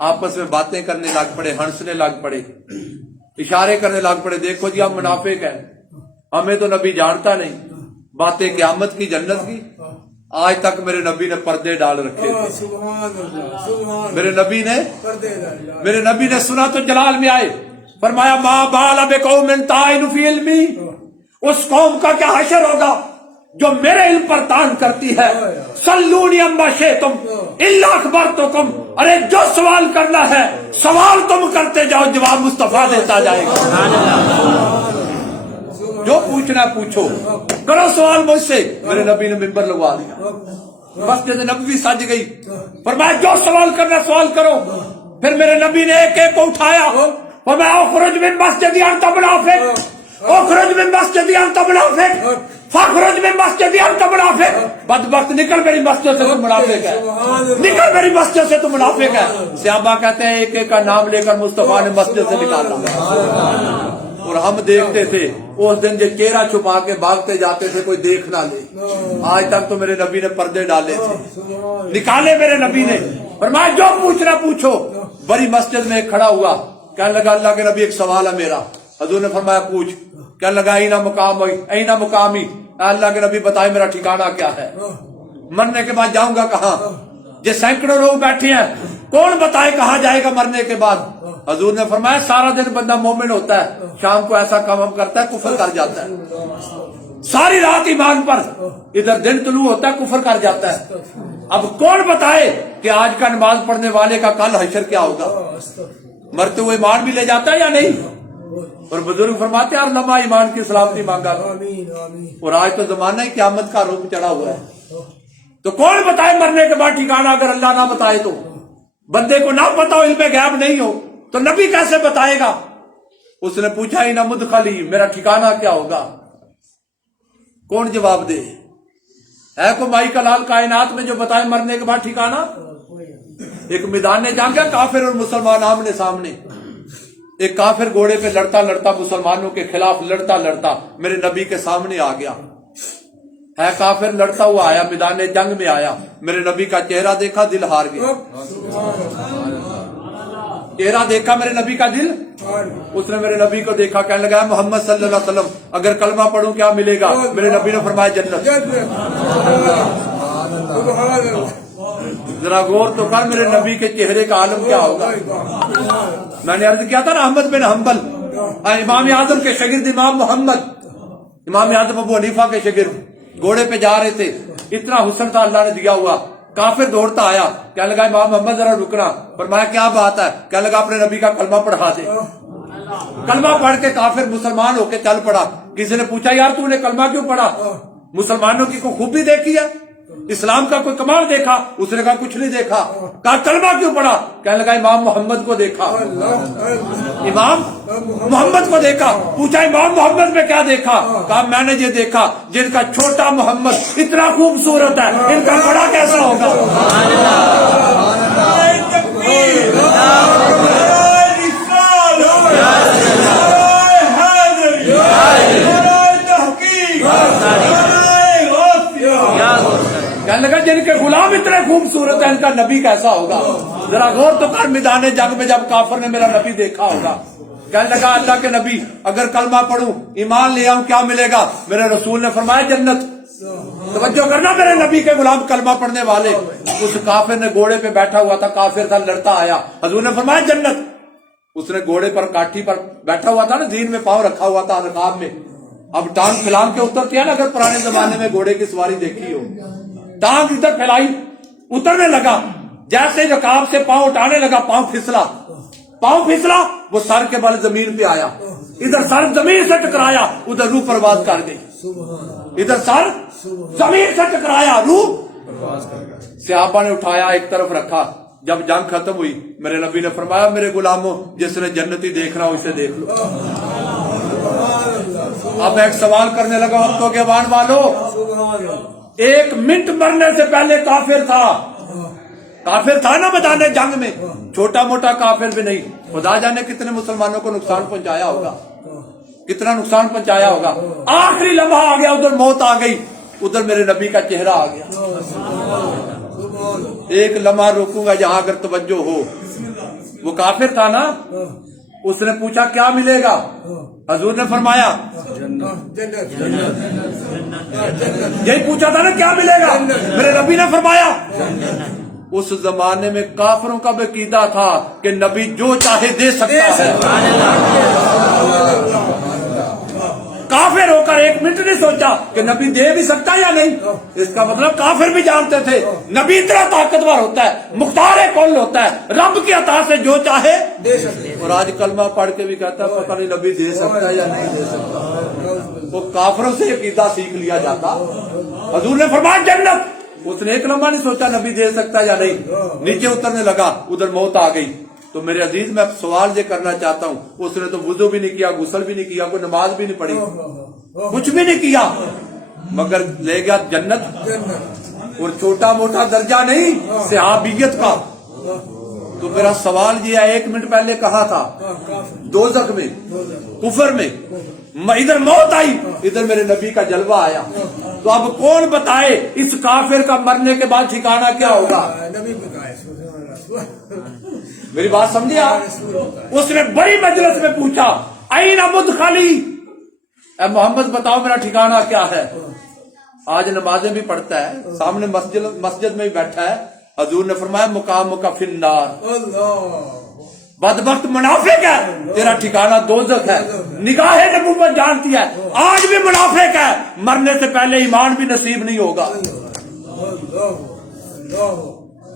آپس میں باتیں کرنے لگ پڑے، ہنسنے لگ پڑے، اشارے کرنے لگ پڑے، دیکھو جی ہم منافق ہیں، ہمیں تو نبی جانتا نہیں، باتیں قیامت کی جنت کی۔ آج تک میرے نبی نے پردے ڈال رکھے تھے، میرے نبی نے سنا تو جلال میں آئے، فرمایا ما بال بقوم طائن فی علمی، اس قوم کا کیا حشر ہوگا جو میرے علم پر طعن کرتی ہے، صلونی اما شئتم الا اخبرتکم، ارے جو سوال کرنا ہے سوال تم کرتے جاؤ، جواب مصطفیٰ دیتا جائے گا۔ جو پوچھنا پوچھو، کرو سوال مجھ سے۔ میرے نبی نے ممبر لگوا دیا، مسجد نبوی سج گئی، فرمایا جو سوال کرنا سوال کرو۔ پھر میرے نبی نے ایک ایک کو اٹھایا، فرمایا اخرج من مسجدی انت منافق، اخرج من مسجدی انت منافق، فاخرج من مسجدی انت منافق، بدبخت نکل میری مسجد سے تو منافق ہے، نکل میری مسجد سے تو منافق ہے۔ صحابہ کہتے ہیں ایک ایک کا نام لے کر مصطفیٰ نے مسجد سے نکالا، اور ہم دیکھتے تھے اس دن جو چہرہ چھپا کے بھاگتے جاتے تھے کوئی دیکھ نہ لے۔ آج تک تو میرے نبی نے پردے ڈالے تھے، نکالے میرے نبی نے، فرمایا جو پوچھنا پوچھو۔ بڑی مسجد میں ایک کھڑا ہوا، کہنے لگا اللہ کے نبی ایک سوال ہے میرا۔ حضور نے فرمایا پوچھ۔ کہنے لگا اینا مقامی، اینا مقامی، اللہ کے نبی بتائے میرا ٹھکانہ کیا ہے، مرنے کے بعد جاؤں گا کہاں؟ یہ سینکڑوں لوگ بیٹھے ہیں، کون بتائے کہاں جائے گا مرنے کے بعد؟ حضور نے فرمایا سارا دن بندہ مومن ہوتا ہے، شام کو ایسا کام کرتا ہے کفر کر جاتا ہے، ساری رات ایمان پر، ادھر دن طلوع ہوتا ہے کفر کر جاتا ہے۔ اب کون بتائے کہ آج کا نماز پڑھنے والے کا کل حشر کیا ہوگا؟ مرتے ہوئے ایمان بھی لے جاتا ہے یا نہیں؟ اور بزرگ فرماتے ہیں ہر لمحہ ایمان کی سلامتی مانگا، اور آج تو زمانہ ہی قیامت کا روپ چڑھا ہوا ہے۔ تو کون بتائے مرنے کے بعد ٹھکانہ؟ اگر اللہ نہ بتائے تو، بندے کو نہ پتا ہو، علم غیب نہیں ہو تو نبی کیسے بتائے گا؟ اس نے پوچھا اینا مدخلی، میرا ٹھکانہ کیا ہوگا؟ کون جواب دے؟ ہے کوئی مائی کا لال کائنات میں جو بتائے مرنے کے بعد ٹھکانہ؟ ایک میدان جنگ ہے، کافر اور مسلمان آمنے سامنے. ایک کافر گھوڑے پہ لڑتا لڑتا مسلمانوں کے خلاف لڑتا لڑتا میرے نبی کے سامنے آ گیا. ہے کافر، لڑتا ہوا آیا، میدان جنگ میں آیا، میرے نبی کا چہرہ دیکھا، دل ہار گیا. چہرہ دیکھا میرے نبی کا، دل. اس نے میرے نبی کو دیکھا، کہنے لگا محمد صلی اللہ علیہ وسلم اگر کلمہ پڑھوں کیا ملے گا؟ میرے نبی نے فرمایا جنت. ذرا غور تو کر میرے نبی کے چہرے کا عالم کیا ہوگا. میں نے عرض کیا تھا نا، احمد بن حنبل امام اعظم کے شاگرد، امام محمد امام اعظم ابو حنیفہ کے شاگرد، گھوڑے پہ جا رہے تھے، اتنا حسن تھا اللہ نے دیا ہوا. کافر دوڑتا آیا، کہنے لگا امام محمد ذرا رکنا. فرمایا کیا بات ہے؟ کہنے لگا اپنے نبی کا کلمہ پڑھا دے. کلمہ پڑھ کے کافر مسلمان ہو کے چل پڑا. کسی نے پوچھا یار تو نے کلمہ کیوں پڑھا؟ مسلمانوں کی کوئی خوبی دیکھی ہے؟ اسلام کا کوئی کمال دیکھا؟ اس نے کہا کچھ نہیں دیکھا. کہا کلمہ کیوں پڑھا؟ کہنے لگا امام محمد کو دیکھا. امام محمد کو دیکھا. پوچھا امام محمد میں کیا دیکھا؟ کہا میں نے یہ دیکھا جن کا چھوٹا محمد اتنا خوبصورت ہے، ان کا بڑا کیسا ہوگا. کہنے لگا جن کے غلام اتنے خوبصورت ہیں، ان کا نبی کیسا ہوگا. ذرا غور تو کر، میدان جنگ میں جب کافر نے میرا نبی دیکھا ہوگا. کہنے لگا اللہ کے نبی اگر کلمہ پڑھوں ایمان لے آؤں کیا ملے گا؟ میرے رسول نے فرمایا جنت. توجہ کرنا میرے نبی کے غلام کلمہ پڑھنے والے. اس کافر نے گھوڑے پہ بیٹھا ہوا تھا، کافر تھا، لڑتا آیا، حضور نے فرمایا جنت. اس نے گھوڑے پر کاٹھی پر بیٹھا ہوا تھا نا، زین میں پاؤں رکھا ہوا تھا رکاب میں. اب ٹانگ پھیلان کے اترتے ہیں نا، اگر پرانے زمانے میں گھوڑے کی سواری دیکھی ہو، ٹانگ ادھر پھیلائی، اترنے لگا، جیسے رکاب سے پاؤں اٹھانے لگا پاؤں پھسلا، وہ سر کے بل زمین پہ آیا. ادھر سر زمین سے ٹکرایا، ادھر روح پرواز کر گئی. ادھر سر زمین سے ٹکرایا، روح. صحابہ نے اٹھایا ایک طرف رکھا. جب جنگ ختم ہوئی میرے نبی نے فرمایا میرے غلاموں جس نے جنتی دیکھنا ہو اسے دیکھ لو. اب میں ایک سوال کرنے لگا وقتوں کے بان والو، 1 منٹ مرنے سے پہلے کافر تھا نا میدان جنگ میں، چھوٹا موٹا کافر بھی نہیں. خدا جانے کتنے مسلمانوں کو نقصان پہنچایا ہوگا، کتنا نقصان پہنچایا ہوگا. آخری لمحہ آ گیا، ادھر موت آ گئی، ادھر میرے نبی کا چہرہ آ گیا. ایک لمحہ روکوں گا جہاں اگر توجہ ہو. وہ کافر تھا نا، اس نے پوچھا کیا ملے گا؟ حضور نے فرمایا یہی پوچھا تھا نا کیا ملے گا؟ میرے نبی نے فرمایا. اس زمانے میں کافروں کا بھی عقیدہ تھا کہ نبی جو چاہے دے سکتا ہے. کافر ہو کر 1 منٹ نہیں سوچا کہ نبی دے بھی سکتا ہے یا نہیں. اس کا مطلب کافر بھی جانتے تھے نبی اتنا طاقتور ہوتا ہے، مختار کل ہوتا ہے، رب کی عطا سے جو چاہے دے سکتے. اور آج کلمہ پڑھ کے بھی کہتا ہے پتہ نہیں نبی دے سکتا ہے یا نہیں دے سکتا. وہ کافروں سے عقیدہ سیکھ لیا جاتا. حضور نے فرمایا جنت. اس نے ایک لمحہ نہیں سوچا نبی دے سکتا یا نہیں، نیچے اترنے لگا، ادھر موت آ گئی. تو میرے عزیز میں سوال یہ کرنا چاہتا ہوں، اس نے تو وضو بھی نہیں کیا، غسل بھی نہیں کیا، کوئی نماز بھی نہیں پڑھی، کچھ بھی نہیں کیا، مگر لے گیا جنت. اور چھوٹا موٹا درجہ نہیں صحابیت کا. تو میرا سوال یہ ہے 1 منٹ پہلے کہا تھا دوزخ میں، کفر میں، ادھر موت آئی، ادھر میرے نبی کا جلوہ آیا. تو اب کون بتائے اس کافر کا مرنے کے بعد ٹھکانہ کیا ہوگا؟ میری بات سمجھے آپ؟ اس نے بڑی مجلس میں پوچھا این مدخلی، اے محمد بتاؤ میرا ٹھکانہ کیا ہے. آج نمازیں بھی پڑھتا ہے، سامنے مسجد میں بھی بیٹھا ہے. حضور نے فرمایا مقام کا فی النار. بدبخت منافق ہے، تیرا ٹھکانہ دوزخ ہے. نگاہ نبوت جانتی ہے آج بھی منافق ہے، مرنے سے پہلے ایمان بھی نصیب نہیں ہوگا.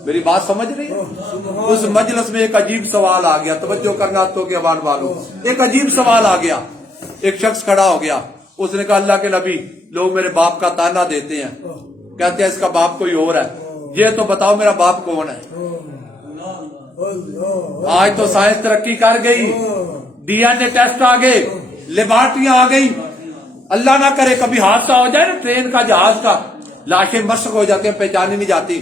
میری بات سمجھ رہی ہے؟ اس مجلس میں ایک عجیب سوال آ گیا، توجہ کرنا تو کے عوام والوں. ایک عجیب سوال آ گیا. ایک شخص کھڑا ہو گیا، اس نے کہا اللہ کے نبی لوگ میرے باپ کا تانا دیتے ہیں، کہتے ہیں اس کا باپ کوئی اور ہے، یہ تو بتاؤ میرا باپ کون ہے. آج تو سائنس ترقی کر گئی، ڈی این اے ٹیسٹ آ گئے، لیبارٹریاں آ گئی. اللہ نہ کرے کبھی حادثہ ہو جائے نا ٹرین کا جہاز کا، لاشیں مشق ہو جاتی ہیں، پہچانی نہیں جاتی.